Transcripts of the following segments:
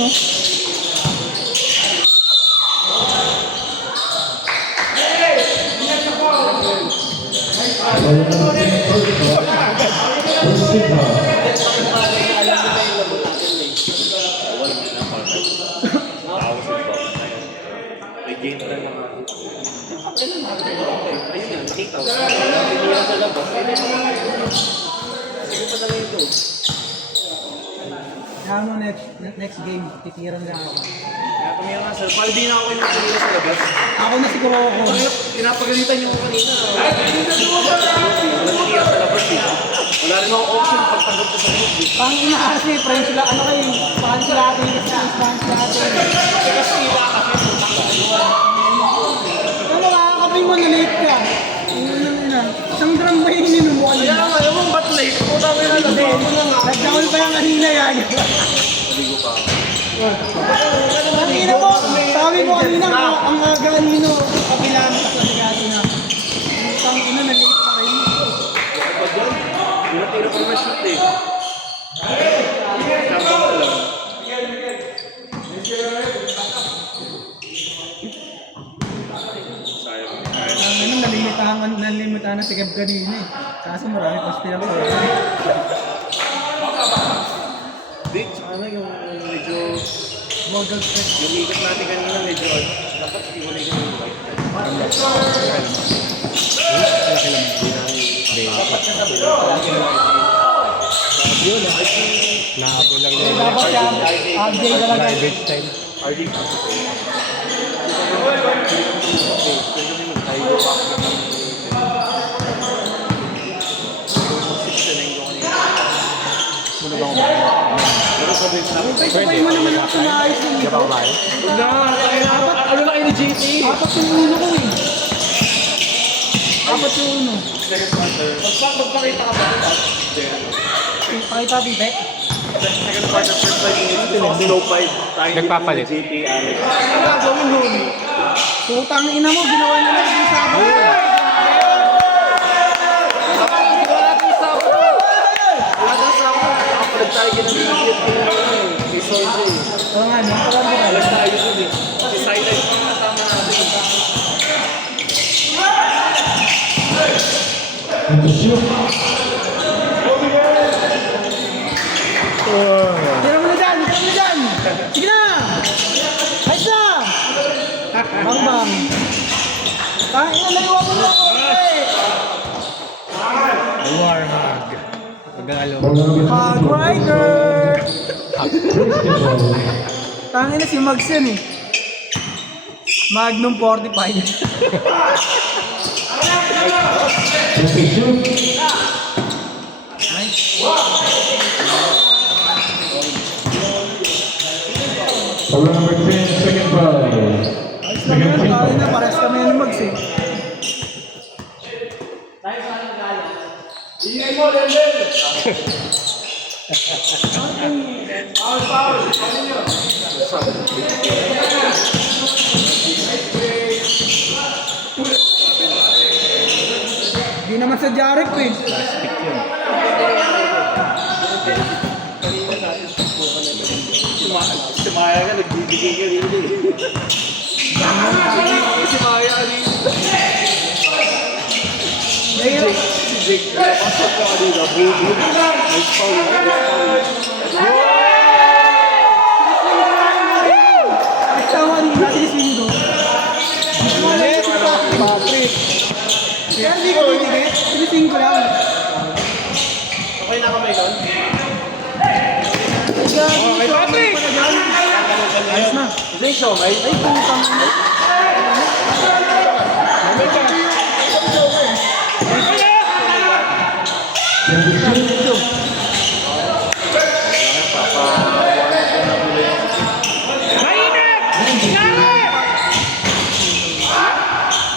no? Ano next game, titiran na ako. Kaya tumira na sir, pala di na ako yung tumira sa labas. Ako na siguro ako. Pinapagalitan niyo ko kanina. Wala tumira sa labas eh. Wala rin ako option pagtanggap ko sa loob eh. Pangina kasi, friend sila, ano kayo, fan sila atin, fan sila atin. Kasi iba kasi, Ano makakapin mo na late ka? Isang drum ba yung ininom mo kanina? kaya nga, ewan ba't late? Puta mo yun, alam mo na nga. Nagdawal pa yung kanina yan. Maligo pa ako. Kanina mo, sabi mo kanina, ang ganino, kapilan sa sigati na. Isang ina na late pa rin. Kapag dyan, tira ko naman shoot eh. Tama ko lang. Nalimitahan na si Kev kanina eh. Kaso marami pa sila pa. Di, tsaka na yung medyo model set. Yung ikot natin kanina medyo dapat iwalay ka yung white. Dapat ka sabi lang. Yun, Nahabol lang na Dapat yan, update talaga. private time. RD pa. Sabay mo naman ako sa maayos ng dito. Ano na kayo ni JT? Apat yung uno ko eh. Apat yung uno. Magpakita ka ba? Pakita dito eh. Second part of first 5 minutes, slow 5. Tayo Nagpapalit. ni JT Alex. Ang gagawin nun. Putang ina mo, ginawa nila yung sabi. Wala sa ako. Nakapalag tayo ginamit kay Solje. Oo nga, no? Parang mo Alas tayo dun eh. Si Silent pa kasama natin. Tira mo na dyan! Tira mo na dyan! Sige na! Ayos na! Bang bang! Tangin na, naliwa mo na ako! Warhag. Pagkakalo. Hog Rider! Tangin na si Mags yan eh. Magnum 45. Nice. Over number 10, second ball. Tangin na, pares kami yan ni Mags eh. Di naman sa Jarek eh. Si Maya ka, nagbibigay ka rin eh. Si Maya rin. Si Jake, pasok ka kanina, bubo. Nice foul, nice foul. Tama rin natin si Sindo. Patrick. Kaya hindi ka titigit, sinising ko lang. Okay na kamay doon? Okay, Patrick! Ayos na. Hindi yung siomay. Ay, putang ina.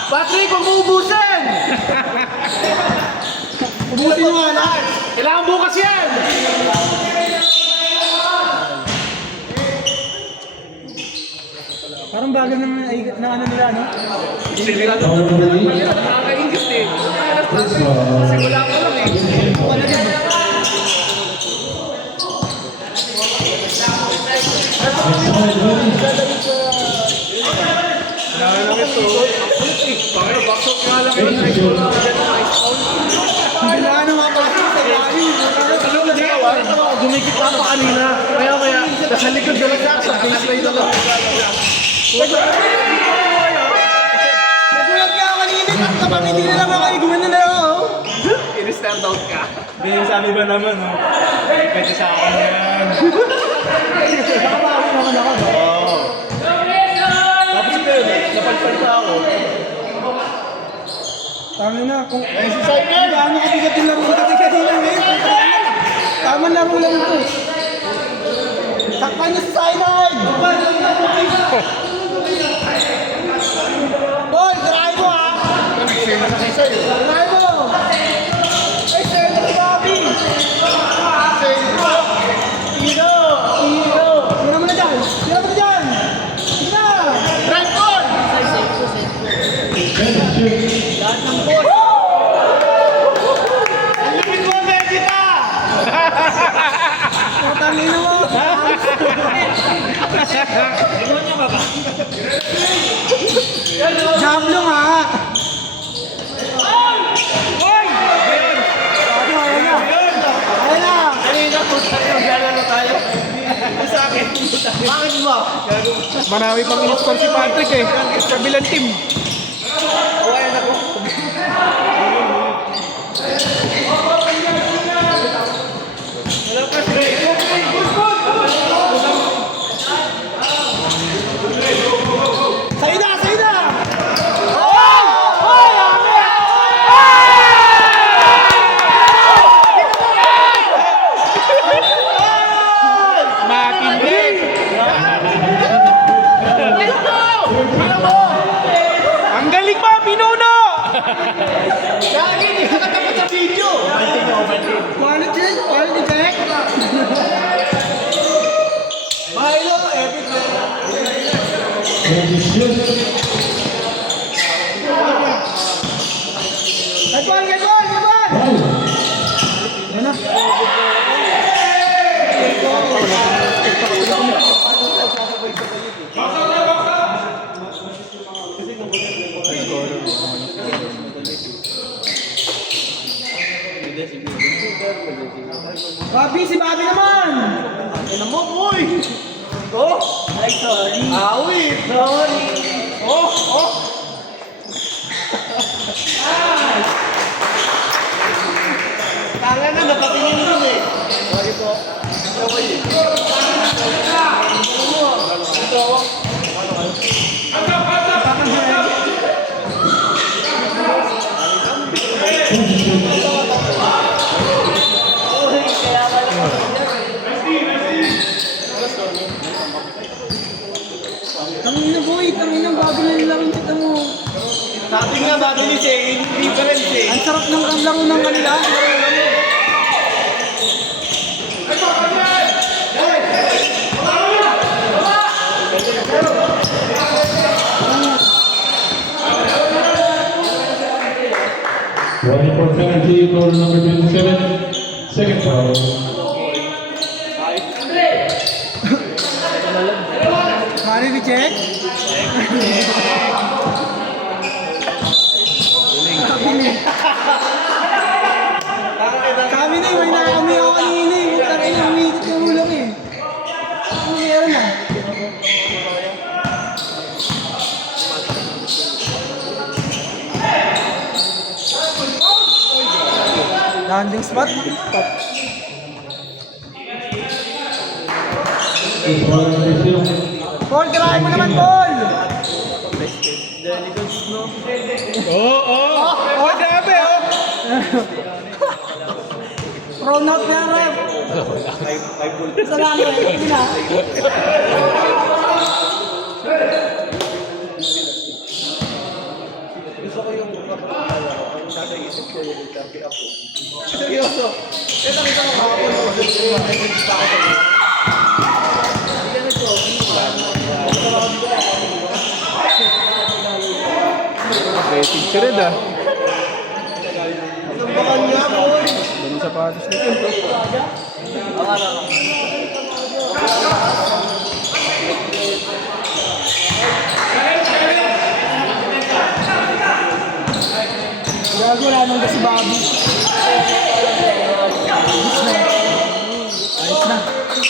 Patrick, huwag mo ubusin! Ubusin mo nga lahat. Kailangan bukas yan! Parang bago na ano nila, no? Sinira na nakakaingit eh. Simula ko lang eh. Ano din ba? Bakit box out nga lang yun? Nice ball na agad na nice foul. Hindi na ano mapasok sa ilalim. Gumikit pa ako kanina. Kaya, nasa likod na lang sa baseline na lang. Nagulat ka ako kanina. Kapag hindi na lang ako gumana na ako. In-stand out ka. Sabi ba naman, no? Pwede sa akin yan. Nakabawi naman ako. Oo. Tapos ito yun, napalpal pa ako. Tama na. Kung Ay, si Simon! gaano kabigat yung laro ko kanina ngayon. Tama na mo lang ito. Takpan niyo si Simon! Boy, drive mo ha! Nag-share na sa kaysa yun. Drive mo! Ay, sir, na si Bobby! Hero! Hero! Tira mo na dyan! Tira mo na dyan! Sige na! Drive on! Lahat ng boss! Lipid mo, Vegeta! Putangin na mo! Jablong ha! Ayun na! Kanina po tayo, lalalo tayo. Ito sa akin. Bakit ba? Marami pang in-score si Patrick eh. Sa bilang team. Awayan ako. Sa'yo na! Sa'yo na! Hoy! Hoy! Matindi. Ang galing pa, Pinuno! Lagi, hindi ka katapat sa video. Paano check? Paano check? Milo, epic man. Gagawin! Gagawin! Gagawin! Ano na? Bobby, si Bobby naman! Ano mo, boy? Oh! Ay, sorry. Awit! Sorry! Oh! Oh! Kala na, napatingin din eh. Sorry po. Okay eh. Ito ako. Tangina boy, tangina Bobby na nilang kita mo. Sabi nga, bago ni Shane, difference eh. Ang sarap ng laro ng kanila. Running for penalty, goal number 27. Second foul. Mari di check. Kami na may nakakami ako kanina eh. Putang ina, umikot yung ulo ko eh. Ano meron na? Landing spot? Foul number 0. Paul, tirahin mo naman, Paul! Oh, grabe oh. Thrown out na yan, ref. Salamat, hindi na. Gusto ko yung ang nakaisip ko yung 30 ako. Seryoso. Kaya nakita ko kahapon ako message pa ako sa Rating si Red ah. Ang bakan niya, boy. Ganun sapatos nito. Si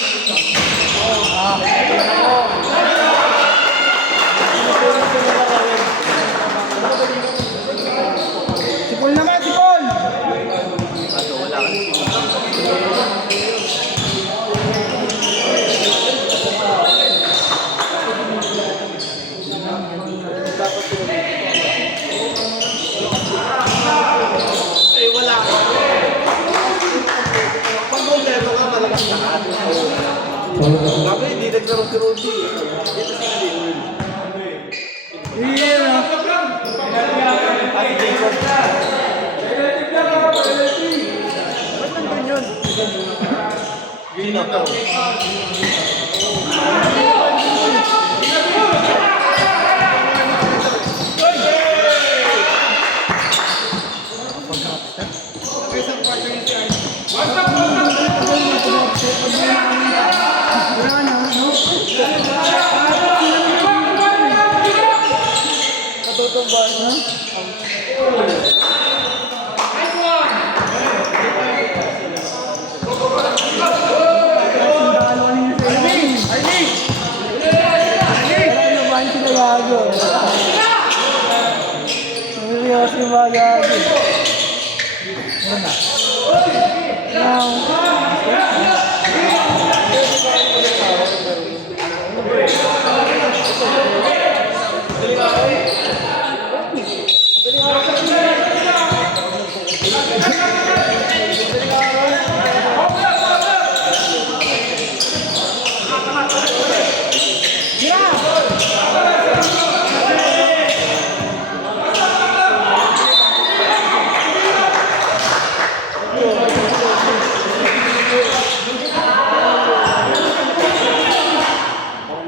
Paul naman, si Paul! Kaso wala ka eh, wala ka. Pag kompleto ka, malakas lahat. Bakit hindi nagkaroon si Rudy? Dito sila din. Yeah. At Jacob. Ba't nandun yun? Sino to? Wala na, no? Katutumba, no? Seryoso yung mga gago.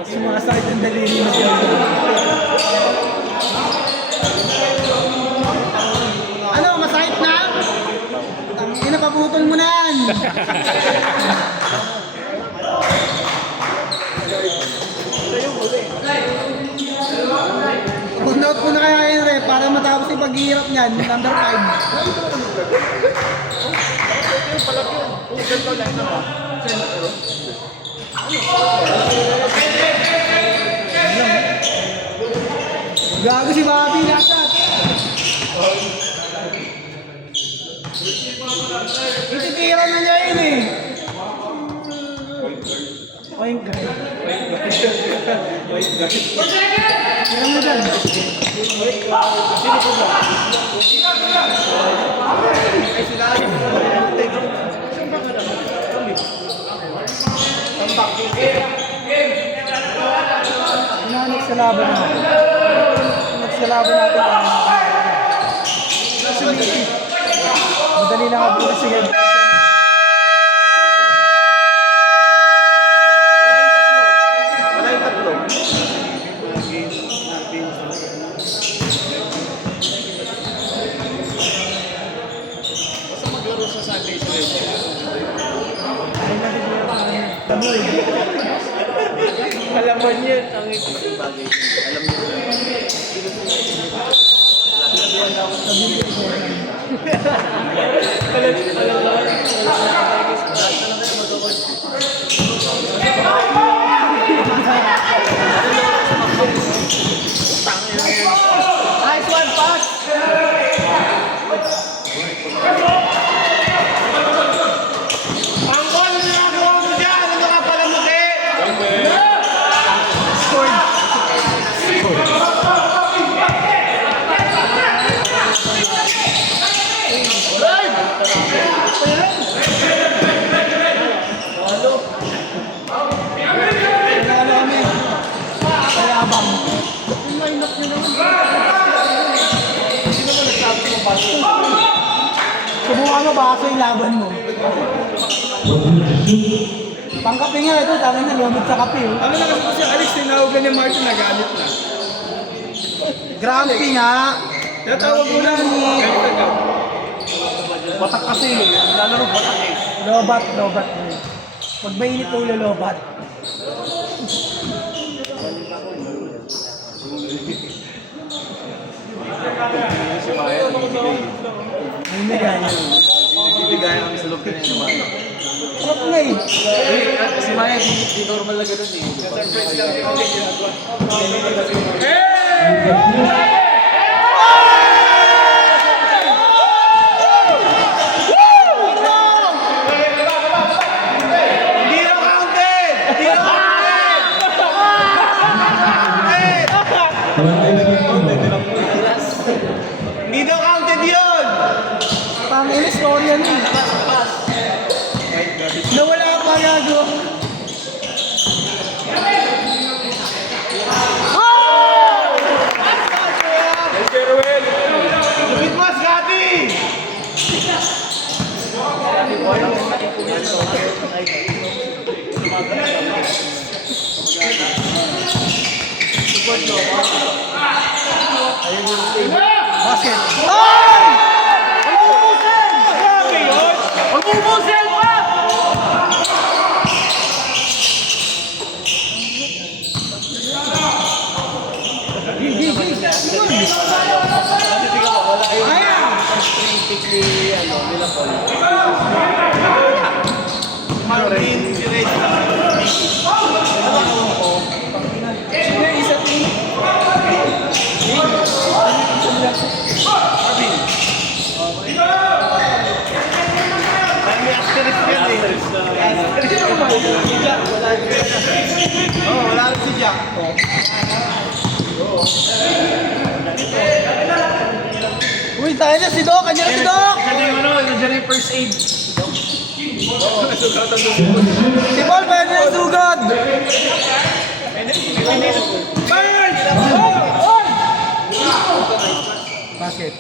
Sumasakit ang daliri mo dyan. Ano, masakit na? Tangina, paputol mo na yan. Round ko na kaya yun, Re, para matapos yung paghihirap niyan, number 5. Gago si Bobby nasat. Ititira na niya yun eh. Point guard. Tira mo dyan. Hinahanap sa laban natin. Sa laban natin. Madali lang ako po sige. Wala yung tatlo. Basta maglaro sa Sunday sa Red. Alam mo niya, ang isang bagay. Alam mo Nice one, pass! ang call na nagawa mo dyan! Ano ka pala muti? Subukan mo ba yung laban mo? Pangkape nga ito, tama na lumit sa kape. Oh. Ano na kasi si Alex, tinawag na ni Martin, nagalit na. Grumpy nga. Natawag mo na ni... Batak kasi. Lalaro batak eh. Lobat. Pag mainit ulo, lobat. Si Maya, nagbibigay. Ay, nagay. Nagbibigay kami sa loob ka na ni Maya. Sarap nga eh. Si Maya, di normal na ganun eh. Hindi na counted! Hindi na Hindi daw counted yun! Pang-ina, story yan eh. Nawala pa gago. Lupit mo, Scotty! Basket. Grabe yun! Magbubusin pa! Marvin, si Reggie. Sige, isa team. May asterisk yan eh. Oo, wala rin si Jack. Uy, tayo na si Doc. Kanya na si Doc. Nandiyan yung first aid. Si Paul, pwede na sugod. Burn! On! Basket.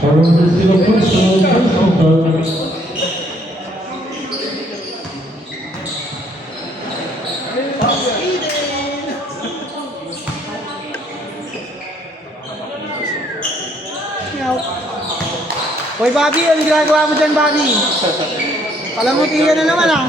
Turnover zero points, so turnover. Hoy, Bobby, ano ginagawa mo dyan, Bobby? Palamuti ka na naman, ah.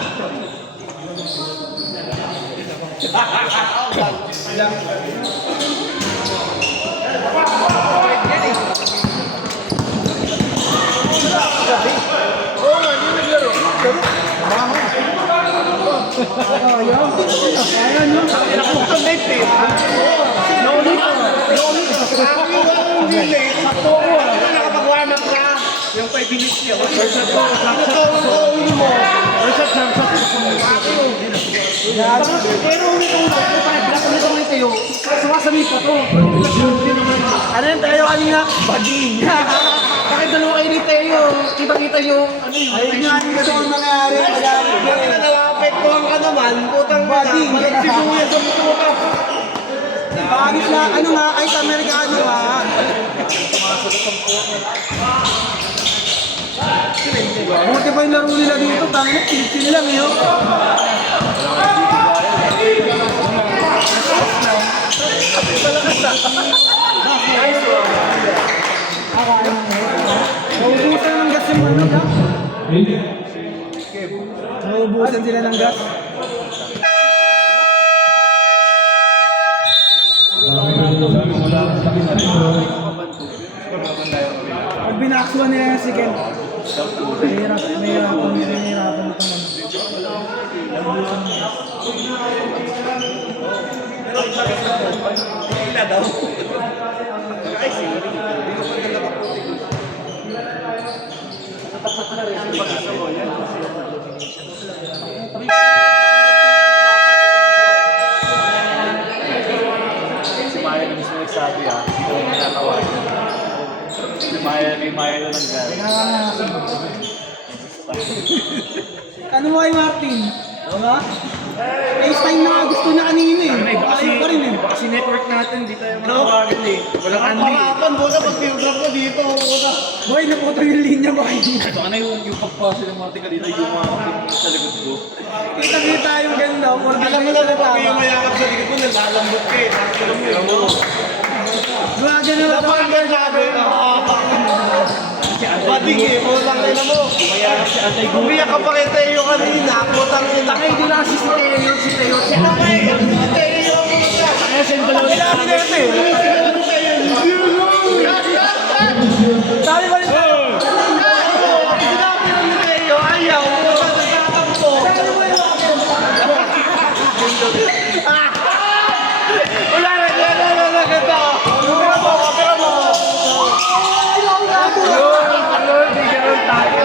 Ayan, no? Nakapuktan late eh. No need. Hindi late. Sakto ako ah. Nakapag-warm up ka. Yung 5 minutes niya. First shot ko. Ulo mo. First shot jump shot. Pero ulit tayo. Sumasamit pa to. Ano yung tayo kanina? Bading. Bakit dalawa kayo ni Teo? Kita-kita yung ano yun? Ayun nga, hindi gusto kong nangyari. Bakit na nalapektuhan ka naman? Putang Bading. malagsibuya sa muto ka. Bagis na, ano nga, kahit Amerikano ha. Buti pa yung laro nila dito, tangin, chill lang yun. Naubusan ng gas yung ano ka? Naubusan sila ng gas. Pag binaksuhan nila yung second, nahihirapan ito. Si Maya na mismo nagsabi ah. Ito yung nakakawag. Si Maya na lang gano'n. Ano mo kay Martin? Wala? FaceTime na nga gusto niya kanina eh. Iba kasi, Ayaw pa rin eh. iba kasi network natin, di tayo matawagan eh. Walang ano eh. Parapan, buta pag pinrap ko dito. Buta. Boy, naputol yung linya ba kayo? Ito ano yung pagpasa ng mga kanina, yung mga sa likod ko. Kita-kita yung ganda. Alam mo na pag yung mayakap sa likod ko, nalalambot ka eh. Alam mo. Grabe na lang. Dapat ang sabi, bading eh, putang ina mo. Umiyak ka pa kay Teo kanina, putang ina. Takay din lang si Teo. Si Teo. Si Teo mo siya. Kaya siya yung dalawa nila. Sabi ba nito? Sinabi lang ni Teo, ayaw. Masasakap mo. Wala na, ganda. Pero mo. Di ganun tayo.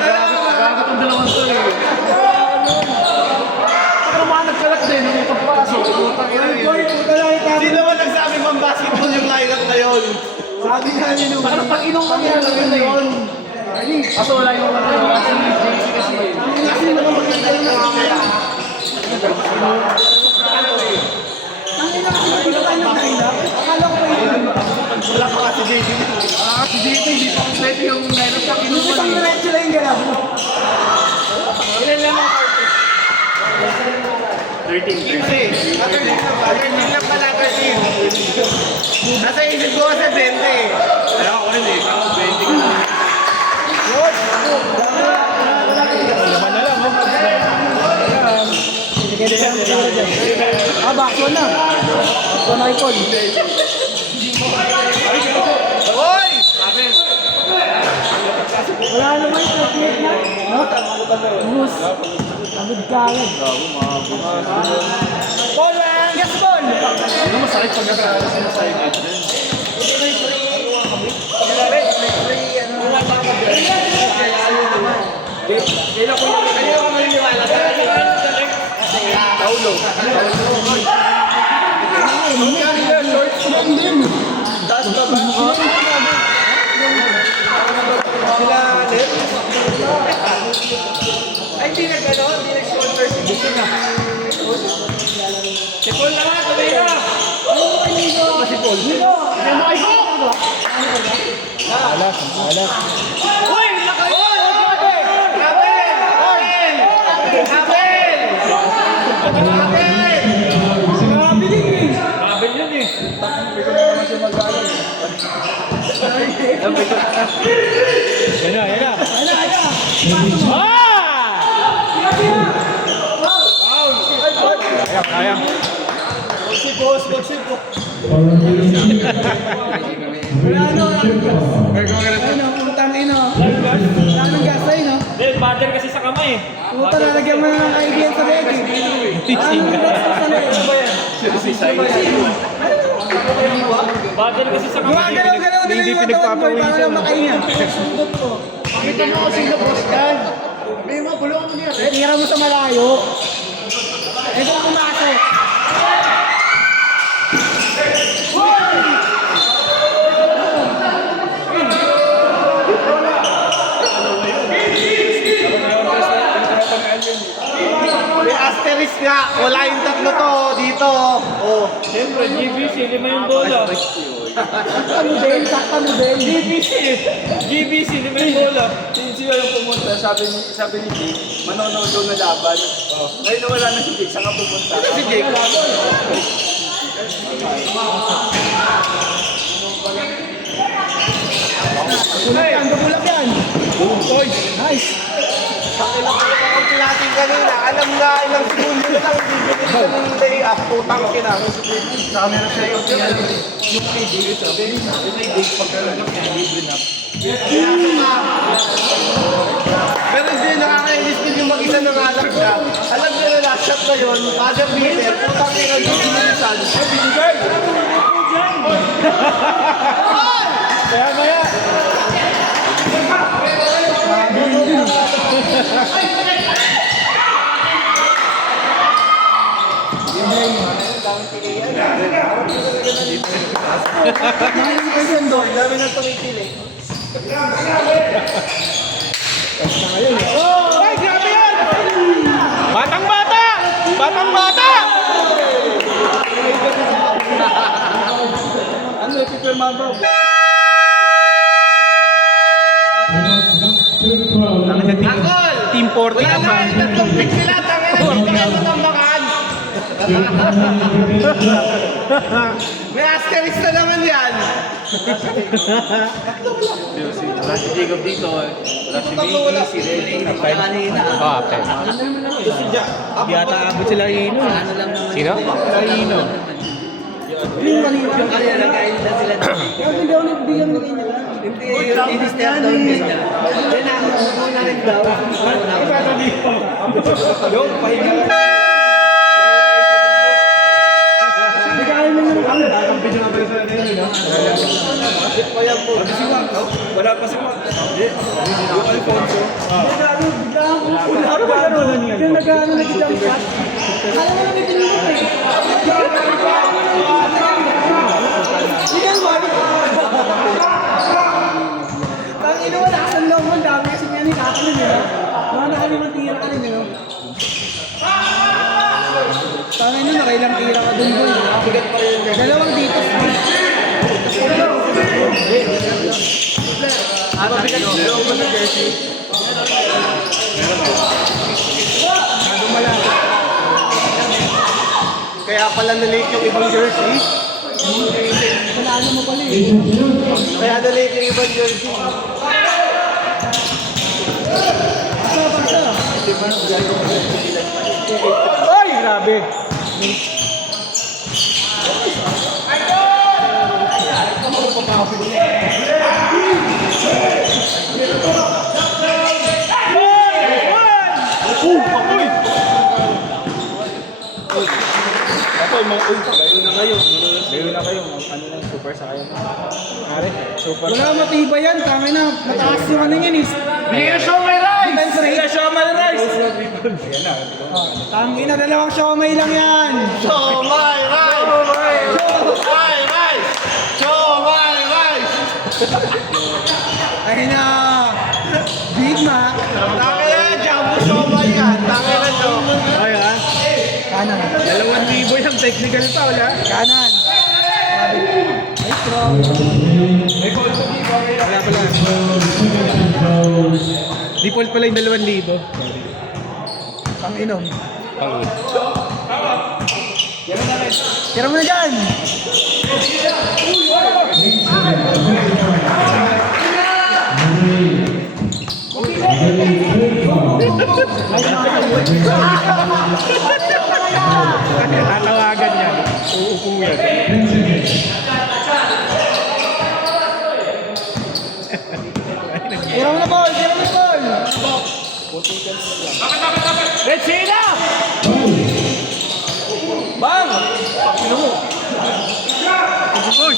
Nagkakagat ang dalawang to eh. Pero mga nagkalat din, yung pagpasok. Putang ina yun. Sino ba nagsabi pang basketball yung lineup na yun? Sabi nga niya nung Parang pag inong kami alam yun eh. Kaso wala yung ano, kasi JC kasi. kasi naman magkita yung nakakaya. Ang ina kasi magkita tayo ng lineup. Akala ko pa yun. Wala pa kasi JJ. Si JC, hindi pa kompleto yung lineup sa Hindi kinuman pang eh. diretso lang yung galaw. Ilan lang ang party? 13. Lang pala kasi. Nasa isip ko kasi 20. Kaya ako rin eh, ako 20 ka na. Ah, bakso na. Bakso na ipon. Hoy! Wala naman yung traffic na. No? Bus. Agad ka agad. Paul, gas ball! Ano masakit pag nagkakalas na sa inyo? Kailan ko maniniwala sa Paulo. Taas ba ba? Sila Alep? Ay, hindi nag-ano? Hindi nag-shoulder si Bukin na. Si Paul na nga, tuloy na! Si Paul. Uy! Nakayo! Abel! Abel! Abel yun eh. Si boss, si boss. Wala ano. Ano, putang ina. Wala nang gas ay, no? Battle kasi sa kamay eh. Puta, lalagyan mo na ng kaibigan sa leg. Battle kasi sa kamay. Gumagalaw-galaw na lang yung mga tawad mo, para lang makainga. Pakita mo kasi na boss kan. May mga bulong mo niya. Tira mo sa malayo. Eh, kung pumasok. May asterisk nga. Wala yung tatlo to dito. Oh. Siyempre, GBC, lima yung bola. Ano din? Sakta mo din. GBC, lima yung bola. Si yung pumunta, sabi ni Jake, manonood daw na laban. Ngayon wala na si Jake, saan ka pupunta? Si Jake. Bulak yan, babulak yan. Nice. Ilang kakampi natin kanina. Alam na ilang segundo na lang. Bibigyan ka ng day up. Putang kina. Sa camera siya yung kay Jake, sabi niya, yung kay Jake, pagkalagap niya, libre na. Pero hindi nakakainis din yung mag-isa ng alak siya. Alam niya na last shot na yun. Father Peter. Putang kina. Binisan. Ay, binigay. Kaya maya. Ang dami nang tumitili. Ay, grabe yan! Batang bata! Batang bata! Ano, Peter Mabaw? Angkol! Team 40 Wala ka na ba? yung tatlong pick sila. Tangin na, hindi ka matambakan. May asterisk na naman yan. Wala si Jacob dito eh. Wala si Mickey, si Rene. Kanina. Oh, okay. Di ata abot sila Ino. Sino? Ino. Yung kanina nagkain na sila. Hindi ako nagbigyan ng kanina. Hindi, yung step down niya. Then ako na rin daw. Yung pahinga. Hindi ka ayaw naman kami. Wala pa si Juan. Yung Alfonso. Ano ba laro na niya? Yung nag-ano nag-jump shot. Kaya mo na nag-jump eh. Legal one. Tangina wala ka sa loob mo. Dami kasi nga ni kakanin nila. Mga nakalimang tira ka rin yun. Tangina nakailang tira ka dun dun. Dalawang dito. Kaya pala na-late yung ibang jersey. Wala mo pala eh. Kaya na-late yung ibang jersey. Ay, grabe. Layo na kayo. Ano lang, super sa kayo. Pare, super. Wala matibay yan. Tama na. Mataas yung ano yan eh. Show my rights! Defense rate. Show my rights! Tangina, dalawang siomay lang yan. Show my rights! Show my rights! Show my rights! Ay na. Big Mac. Tangin na, jumbo siomay yan. Tangin na to. Ay ha. Kanan. 2,000 yung technical foul ha. Kanan. Ay, strong. Wala pala. Default pala yung 2,000. Ang inom. Tira mo na dyan. Tatawagan niya. Uupong yan. Tira mo na ball. Tira mo na ball. Red Sheila! Bang! Pakino mo. Uy!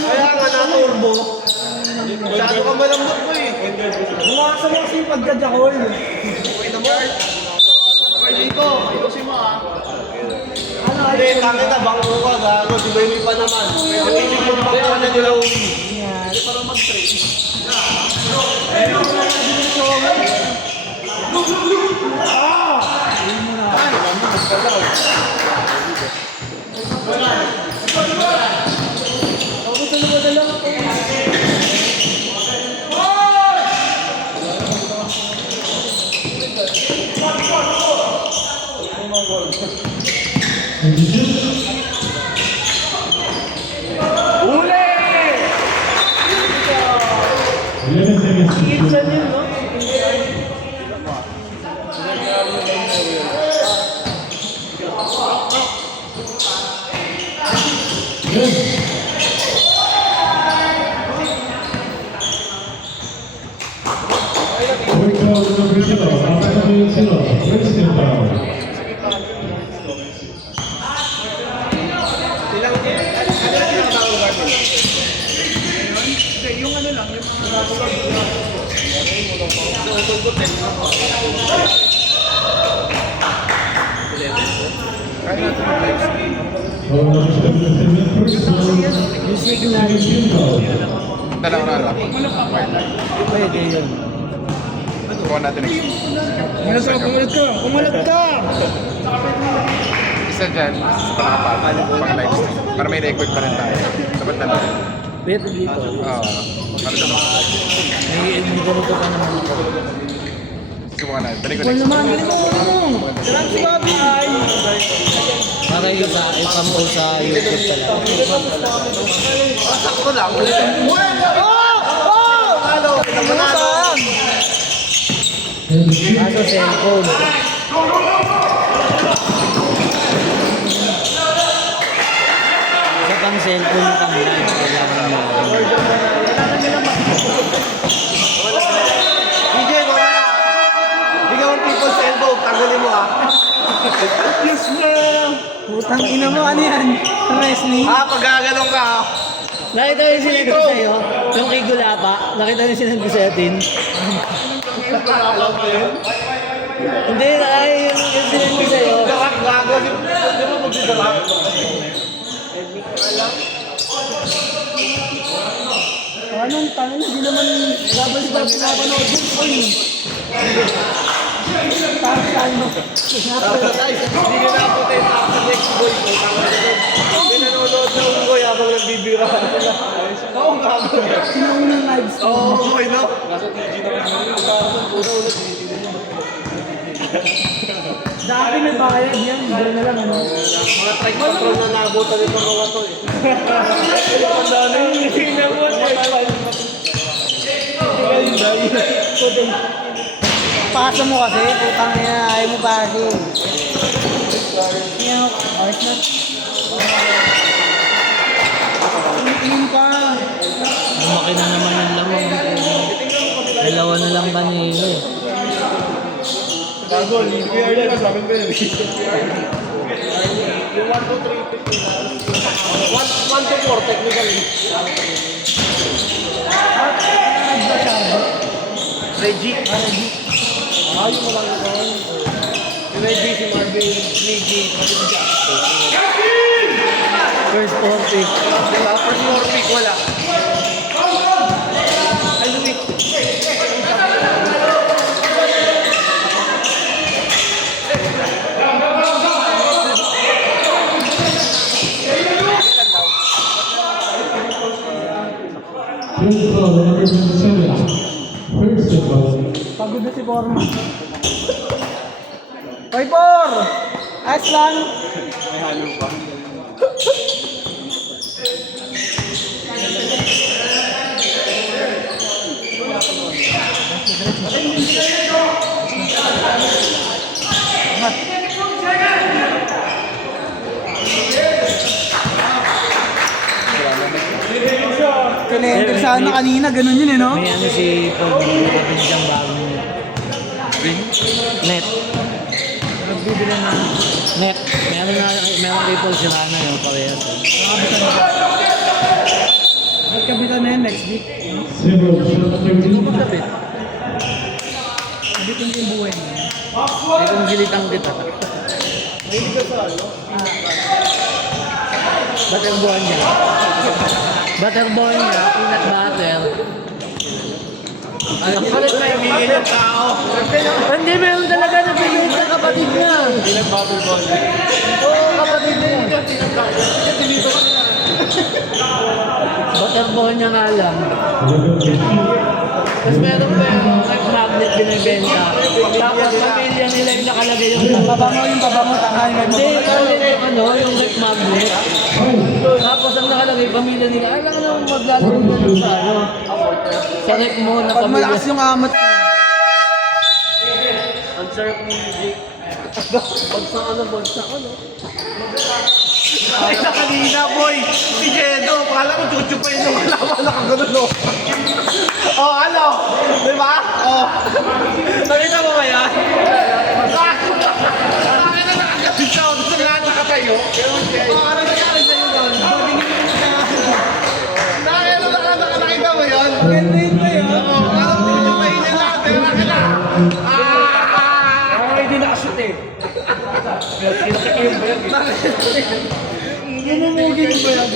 Kaya nga na-turbo. Masyado ka malambot mo eh. Bumakasa mo kasi yung pagkajakol. Wait na mo. Dito, ayusin mo ah. Ano, hindi, tangin na, bangko ka, gago. Di ba yung pa naman? Hindi mo na bangko na nila uwi. Hindi para mag-trade. Kaya natin mag-live stream. Foul number 77, first foul. Dalawa na lang. Pwede yun. Kuha natin next week. Kumalag ka! Isa dyan, sa nakapalo, pang live stream. Para may record pa rin tayo. Dapat na lang. Pwede dito. Oo. Para dalawa. May ganito pa naman ako. Subukan natin. Balik ko Wala next naman, week. galing mo! Sarang si Bobby! Para yung ipampo sa YouTube talaga. Sakto lang. Halo! Namanalo! And the shoot. Kaso cellphone. Sa pang cellphone yung pang live. Kailangan mo. DJ, wala na. Bigyan mo people's elbow. Tanggalin mo ah. Yes, ma'am! Putang ina mo, ano yan? Wrestling? Pagkagalong ka ah. Nakita yung sinend ko sa'yo? Yung kay Gulapa? Nakita yung sinend ko sa'yo, Tin? Hindi, yung sinend ko sa'yo. Garak, gago. Di ba magsigarak? Anong tangan? Hindi naman gabal sa pinapanood yun. Oy! Parang saan mo? Hindi ka na po tayo sa next boy. May nanonood na unggoy habang nagbibirahan sila. Oo, gago. Sinuunang live stream. Oo, okay na. Dati may bayad yan. Hindi na lang ano. Mga trike patrol na naabutan nito mga to eh. Tanda na yun. Hindi na mo. Pasa mo kasi, putang ina, ayaw mo pasa. Yan, art na. Tingin ka. Lumaki na naman yung lamang. Dalawa na lang kanina eh. Gago, hindi ko yun lang sabi ko yun. Yung 1, 2, 3, 1 to 4 technically. Reggie. Ayun mo lang yun. Si Reggie, si Marvin, Niji, pati si Jack. First 4 pick. Diba? First 4 pick, wala. Ay, lumik. First foul number 27, first foul. Pagod na si Forma. Hoy, Por! Ayos lang. Kalender sana kanina, ganun yun eh, no? May ano si Paul, nakabili siyang bagong net. Nagbibili na. Net. Meron kay Paul sila na yung parehas. Magkabitan na yan next week. Zero shot 13. Magkabit. Sabitin ko yung buhay niya. May kung gilitang kita. Butterborn niya. Butterborn niya, peanut butter. Alam ko rin may bigyan yung tao. Hindi, meron talaga na pinulit sa kapatid niya. Peanut butter ball. Oo, kapatid niya. Butterborn niya nga lang. Tapos meron pa yung knife magnet binibenta. Tapos pamilya nila yung nakalagay yung Pabango yung pabango, takain mo. hindi, yung knife magnet. Tapos ang nakalagay, pamilya nila, ay lang naman maglalaro na lang sa sa knife mo na Pag pamilya. malakas yung amat. Ang sarap ni Jake. Bagsak ano. Ay, na kanina, boy! Si Jedo, kala ko chuchupain yung wala ka ganun, no? Oh, ano? Di ba? Oh. Nakita mo ba yan? Nakita na nakagabi siya. Gusto nga nakatayo. Oh, ano nangyari sa'yo doon? Nakita mo yun? Maganda yun ba yun? Oo, alam mo chuchupain niya natin. Nakita. hindi nakashoot eh. Kinakikiyong ba yan? Namumugin ko yan.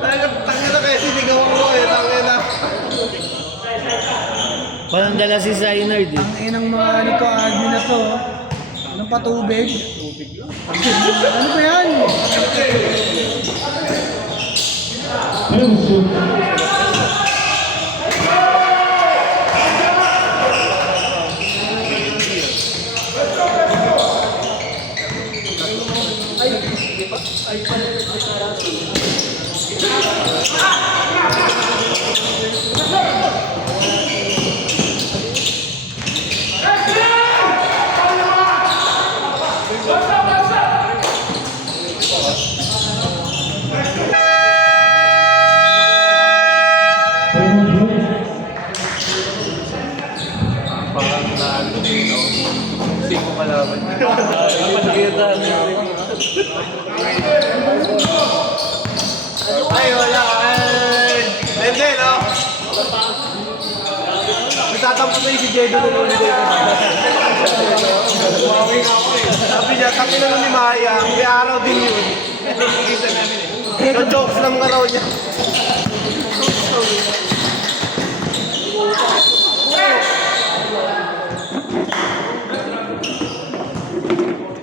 Tangin na kaya sinigawan ko eh. Tangin na. Parang dala si Zaynard eh. Ang inang mga ano to, admin na to. Anong patubig? Ano ba yan? 10 shoot. Parang na ano dito. Hindi ko malaman. Ay, wala. Hindi, no? Nagtatampo na si Jedo na ulit ko. Sabi niya, taki na ni Maya. May araw din yun. So, jokes lang nga raw niya.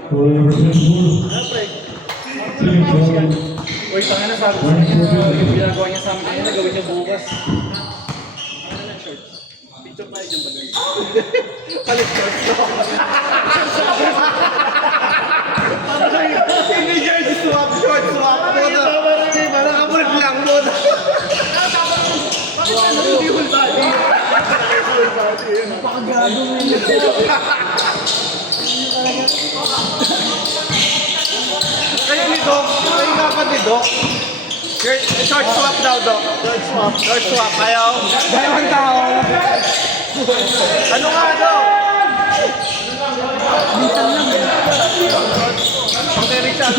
Goal number 24. Second foul. Uy, tanga na sabi ko sa kanya, yung ginagawa niya sa amin kanina, gawin niya bukas. Hindi jersey swap, short swap. Nakamulit lang mo. Napakagago mo yun. Kayo ni Doc, kayo dapat ni Doc. Short swap daw, Doc. Short swap, ayaw. Dalawang tao. Ano nga, Doc? Minsan lang. Pang Eric Chan.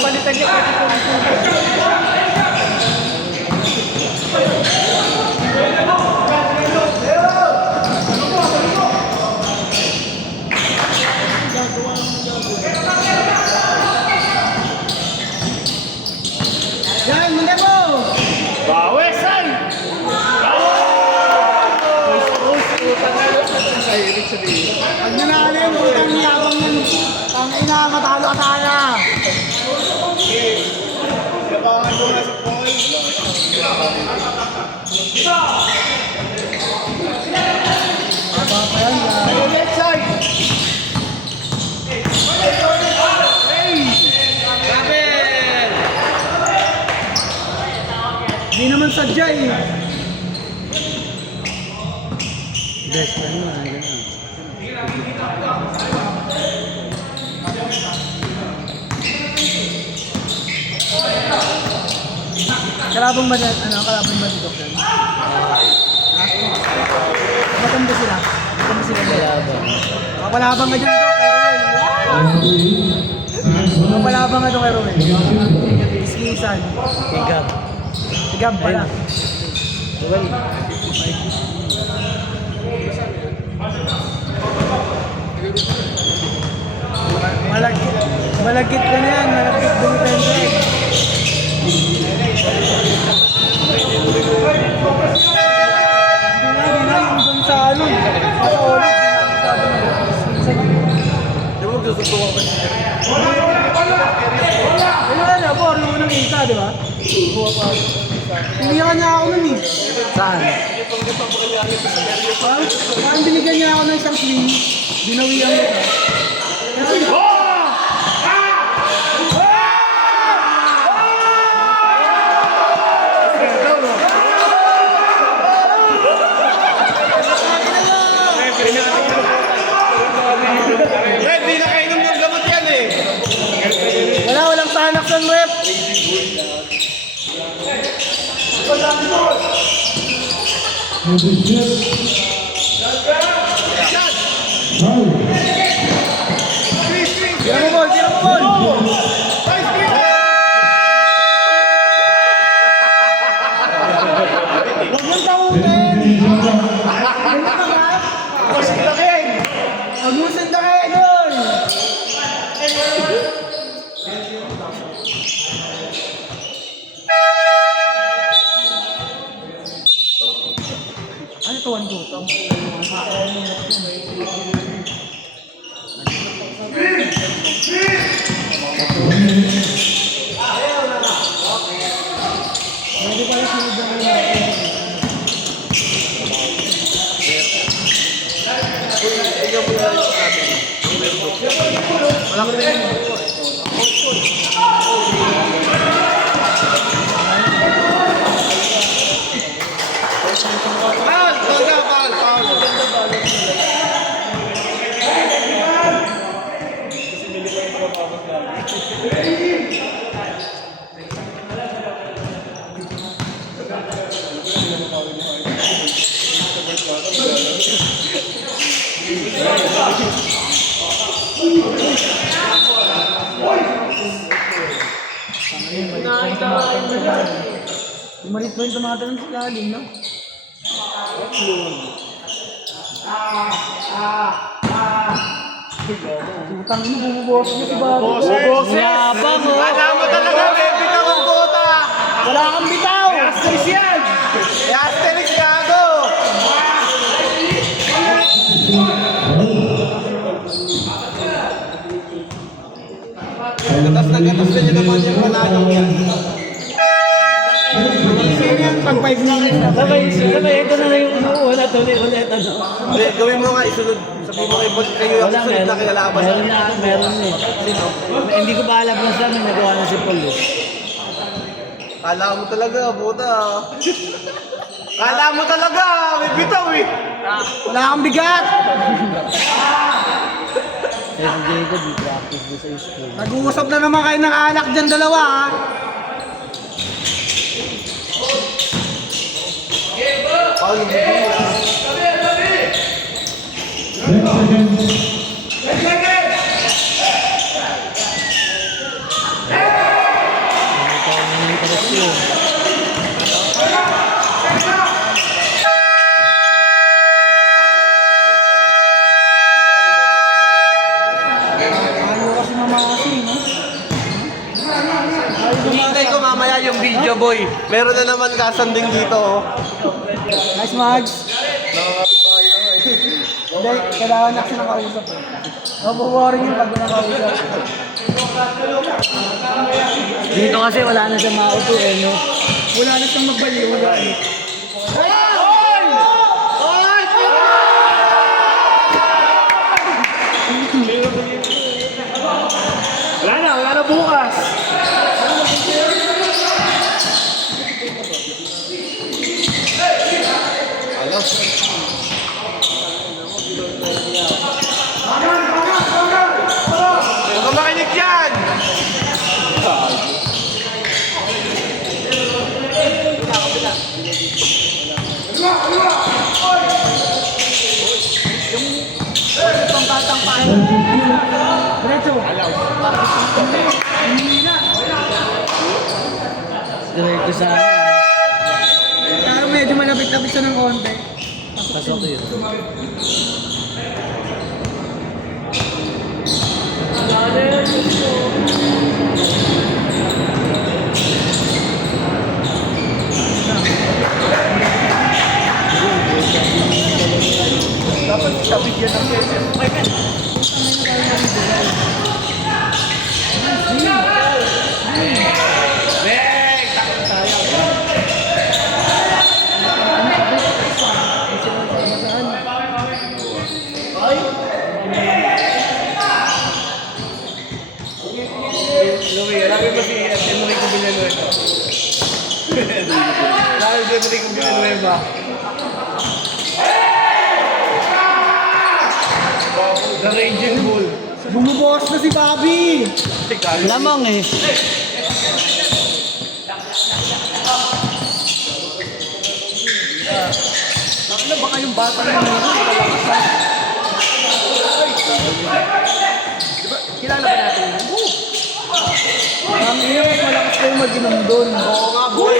Palitan niya pwede po. Yan, muna mo! Pag nanalo yun, utang niyabang yun. Tangay na, matalo ka sana. Yabangan ko nga si Paul. Aba pa yan, yan. Left side. Hindi naman sadya eh. Best friend mo, ay gano'n. Kalabang ba ano, kalabang ba dito? Ha? Maganda sila. Maganda sila. Kapalabang ka dyan to, kay Roel. Kapalabang ka to kay Roel. Iskisan. Higap. Tigab pala. Malagkit ka na yan. Malagkit dumipense. Hindi na yung dun sa ano. Sa ulit. Yung magsusutuwa ko siya. Ano ka na, Bor? Yung unang isa, di ba? Pinihan niya ako nun eh. Saan? Parang binigyan niya ako ng isang swing. Binawian ko. Kasi, Red, di na kainom ng gamot yan eh. walang tanak ng rep. Foul. Tira mo, Bol. Tira mo, Bol. Yung takutin! Pasintakin! Agusin na kayo doon! Ano to, one gutom? Pwede pala sunod na ngayon. Marit mo yung tumatanong sa lalim, no? Putang ino, bumubuhos mo si Bago. Yabang oh. Alam mo talaga, may bitaw ang bota! Wala kang bitaw! Asteris yan! Asteris gago! Gatas na nyo naman yung pananong yan. Sino yan pag 5 minutes na? Sabay, ito na lang yung unuuna to ni ulit ano. Hindi, gawin mo nga, isunod. Sabihin mo kayo yung Wala, sunod na kilalaban. meron eh. Hindi ko pa alam kung saan may nagawa na si Paul eh. Kala mo talaga, buta. Kala mo talaga, may bitaw eh. Wala kang bigat! Kaya si Jacob, di practice doon sa school. Nag-uusap na naman kayo ng anak dyan dalawa, ha? Paul, hindi. 10 seconds. Ayaw kasi mamasi, no? Hintay ko mamaya yung video, boy. Meron na naman kasanding dito, oh. Nice, Mags! Hindi, kailangan na kasi nakausap, eh. Mabuboring yung pag nakausap. Dito kasi wala na siya mauto eh, no? Wala na siyang magbaliw. Wala na bukas. Huwag ka makinig dyan! Diretso. Diretso sa akin. Pero medyo malapit-lapit siya ng konti. Pasok yun. Dapat siya bigyan ng pesos. Louie, alam mo si Enrico Villanueva. Alam mo si Enrico Villanueva. The Raging Bull. Bumubuhos na si Bobby! Lamang eh. Ano ba kayong bata na yun? Kilala ba natin yun? Ang iyo, mas malakas kayo mag-inom doon. Oo nga, boy.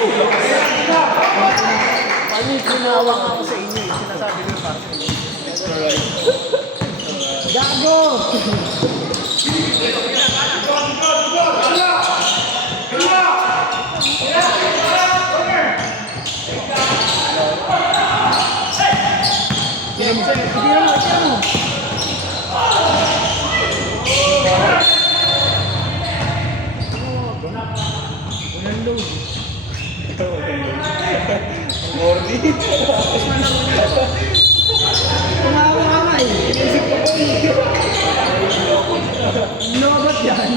Ano yung ginawa nga ako sa inyo eh. Sinasabi ko pa. Gago! Hindi mo. Tumawa ka nga eh. Inisip ko po eh. Lobat yan.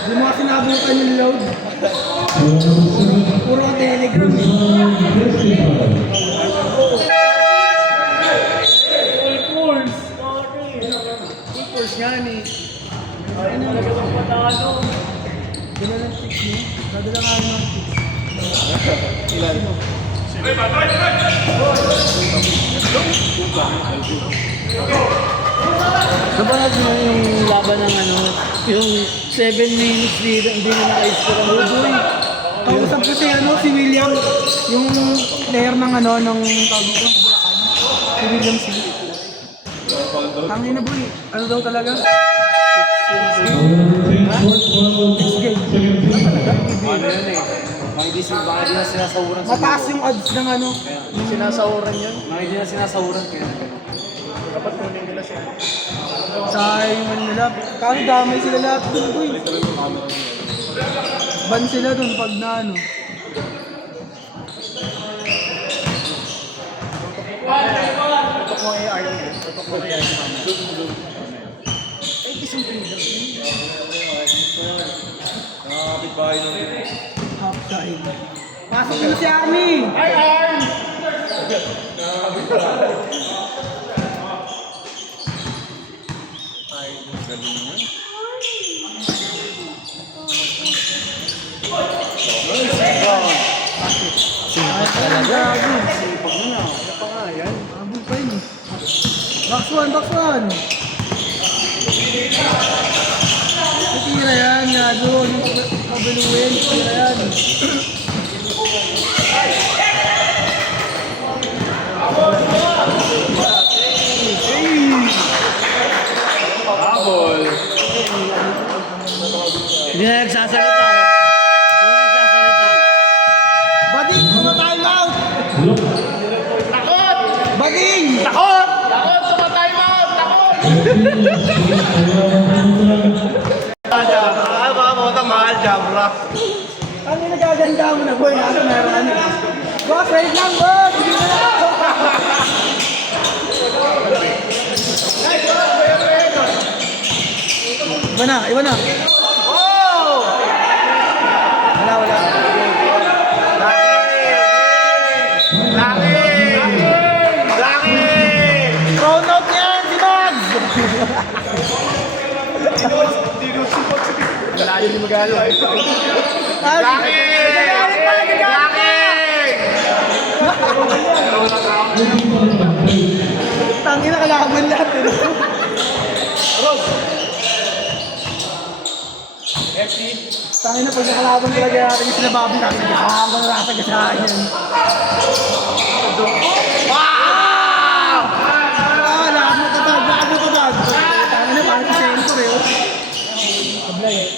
Hindi mo kasi nabukan yung load. Puro ka telegram eh. Full force nga ni. Ano yung nagawang patalo? Dala ng chicks niya. Dadala nga ng chicks. Ilan? Napanood mo yung laban ng ano, yung 7 minutes dito, hindi na naka-score ang Udoy. Kausap ko si ano, si William, yung player ng ano, ng tawag dito, si William C. Tangin na boy, ano daw talaga? Ano yun eh? Baka di na sinasawuran sa Mataas yung odds ng ano, Sinasawuran yun? Baka di na sinasawuran kaya. Dapat kunin nila siya. sayang man nila. Kasi damay sila lahat dun boy. Ban sila dun pag na ano. Tutok mo AR yun. Tutok mo AR si Mama. Ay, isang freedom. Nakakapit bahay ng Half time. Pasok na si Army! Ay, Arm! Talaga. Sipag mo na. Ano pa nga yan? Abol pa yun eh. Box 1, box 1! Tira yan, gago. Yung pabiluin, tira yan. Habol. Hindi na nagsasalita. Hindi na nagsasalita. Bading, kuma time out! Takot! Bading! Takot! Takot! Tumatime out! Takot! Ah, mga motang mahal, Jabra. Ano yung nagaganda mo na, boy? Nasa meron ano? Boss, wait lang, boss! Hindi na lang! Iba na, iba na. Oh! Wala, wala. Laki! Laki! Thrown out yan, si Mags! Malayo ni Magalo. Laki! Laki! Tangin na kalaban lahat. Tangin na pag nakalaban talaga natin yung sinababi natin. Nakakabang na nasa gasahan yan. Wow! Lahat mo katag, lahat mo katag. Tangin na parang sensor eh. Ablay eh.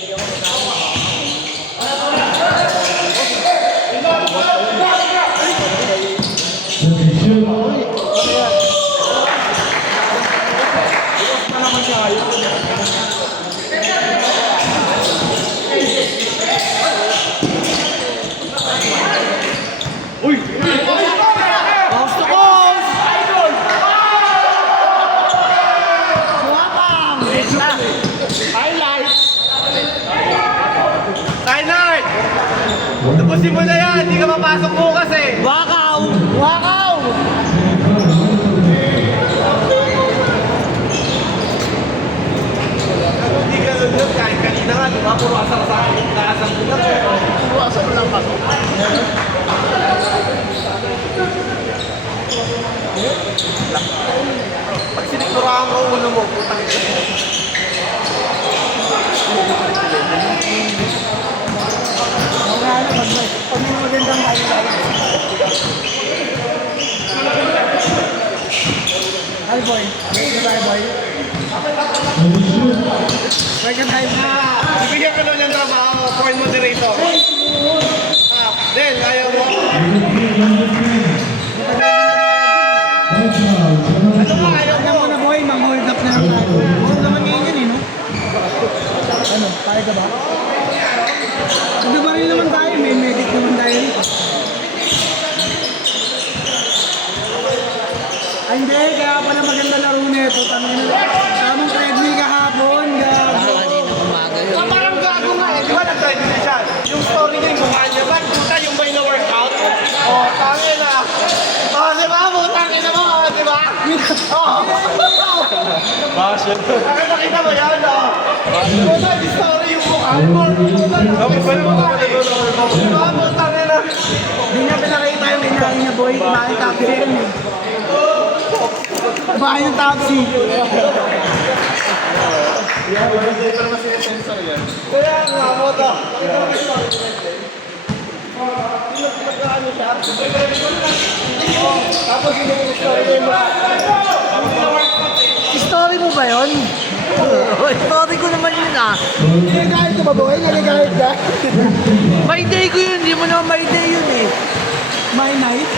Coast to coast! Suwapang! Kainard! Tapusin mo na yan! Hindi ka mapasok bukas eh! Wakaw! Wakaw! Hindi ka lulot kahit kanina nga, di ba? Puro asang sa akin. Nakasang ko lang. Puro asang ko lang pasok. Pag sinikturaan ko uno mo, putang ito. Mga ano, pag may maganda magandang highlight. Hi boy, wait na tayo boy. Wait na tayo. Bigyan ka doon ng trabaho, point moderator. Then, ayaw mo. Ano ba, ayaw mo? Ayaw mo na boy, mang-hold up na lang tayo. Hold naman ngayon yan eh, no? Ano, kaya ka ba? Hindi ba rin naman tayo, may medic naman tayo rito. Ay hindi, kaya pala maganda laro nito. Tamang treadmill kahapon, gago. Kanina umaga yun. Parang gago nga eh. Di ba nag-try din siya? Yung story niya, yung mukha niya. Ba't puta yung may na-workout? Oh, tangin na. Oh, di ba? Tangin na mo, di ba? Oh. Nakita mo yan, oh. Puta yung story yung mukha mo. Okay, pwede mo ba? Di ba? Tangin na. Hindi niya pinakita yung kinain niya boy, kumain taxi yan eh. Kumain yung taxi. Kaya nga, mo to. Tapos yung story niya yung mukha. Story mo ba yun? Story ko naman yun ah. Nagagahit ka ba boy? Nagagahit ka? My day ko yun, hindi mo naman my day yun eh. My night?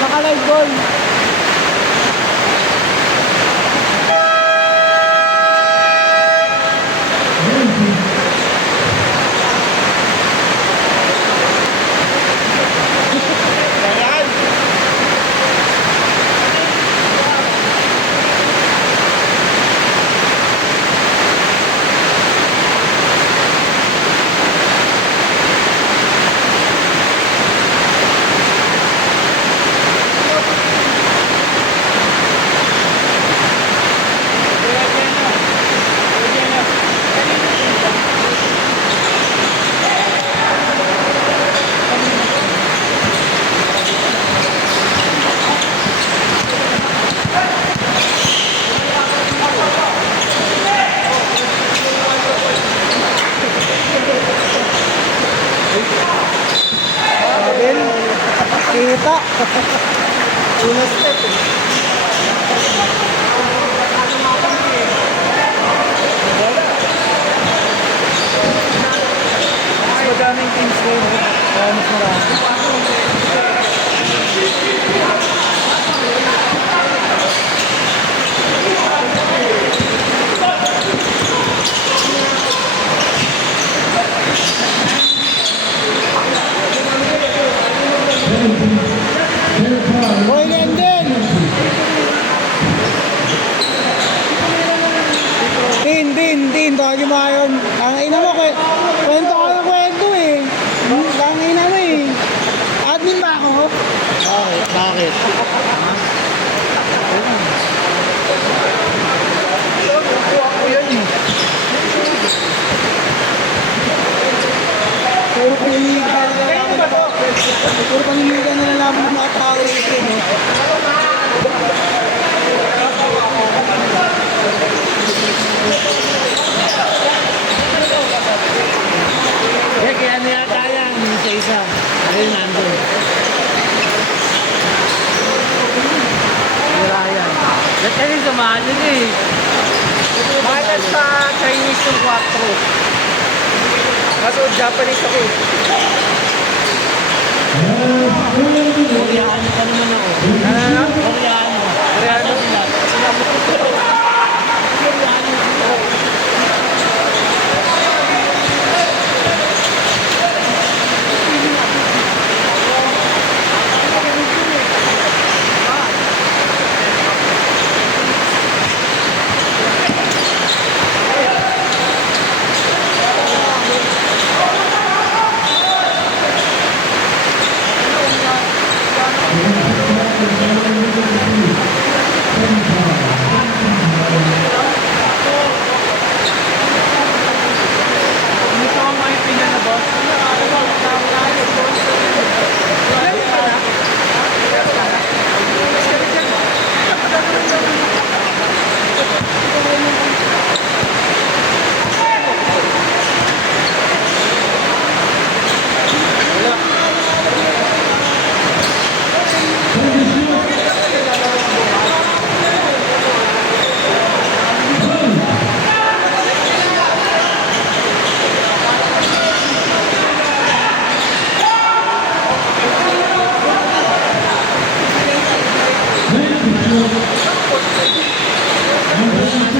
Nakalive boy. Kita. Una step eh. Mas madaming teams ngayon. Kaya mas marami. Hoy, Lenden! Din, tawagin mo kayo. Ang ina mo, kwento ka ng kwento eh. Ang ina mo eh. Puro paniligan na nalaman ng mga tao rito, no? Kaya ano yata yan, isa-isa. Ayun, nandun. Wala yan. Ba't kasi samahan yun eh? Mahal sa Chinese yung 4. Kaso Japanese ako eh. Koreano ka naman ako. Koreano. Koreano sila. Koreano sila.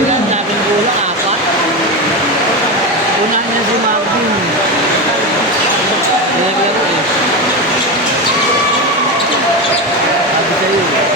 Daming gulang, apat. Unahan niya si Marvin. Nilagyan ko eh. Sabi sa'yo. Sabi sa'yo.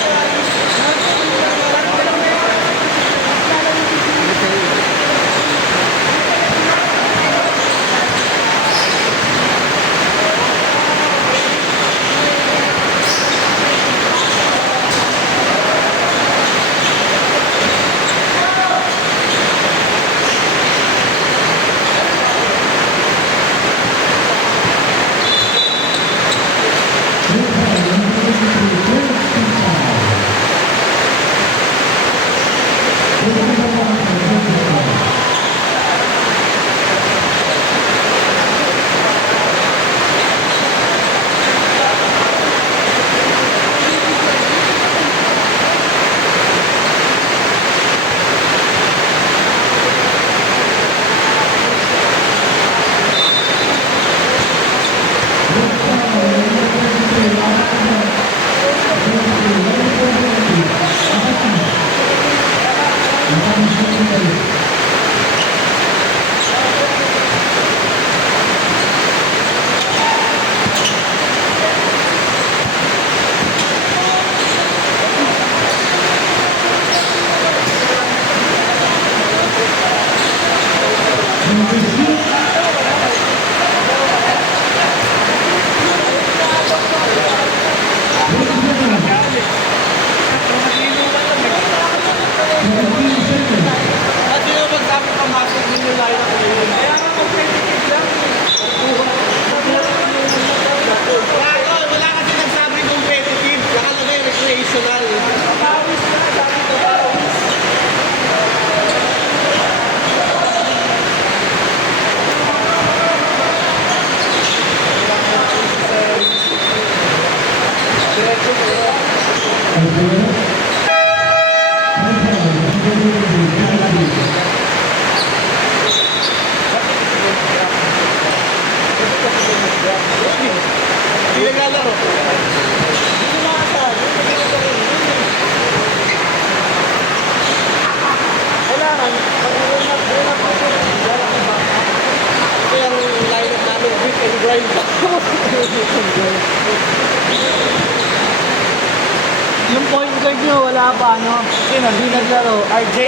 Yung point guard nyo, wala pa ano? Sino? Hindi naglaro. RJ?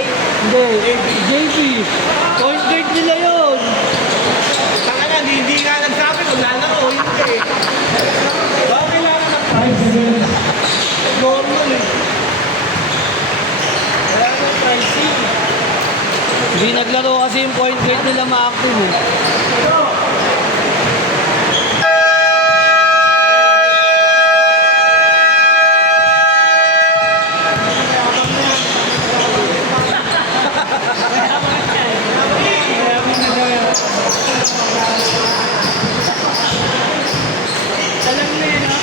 Hindi. JP. Point guard nila yun. Tanga na, hindi nga nagsabi kung lalaro. Hindi. Bakit kailangan ng normal eh. Wala nang pricing. Hindi naglaro kasi yung point guard nila ma-active eh. Alam mo yun, ha?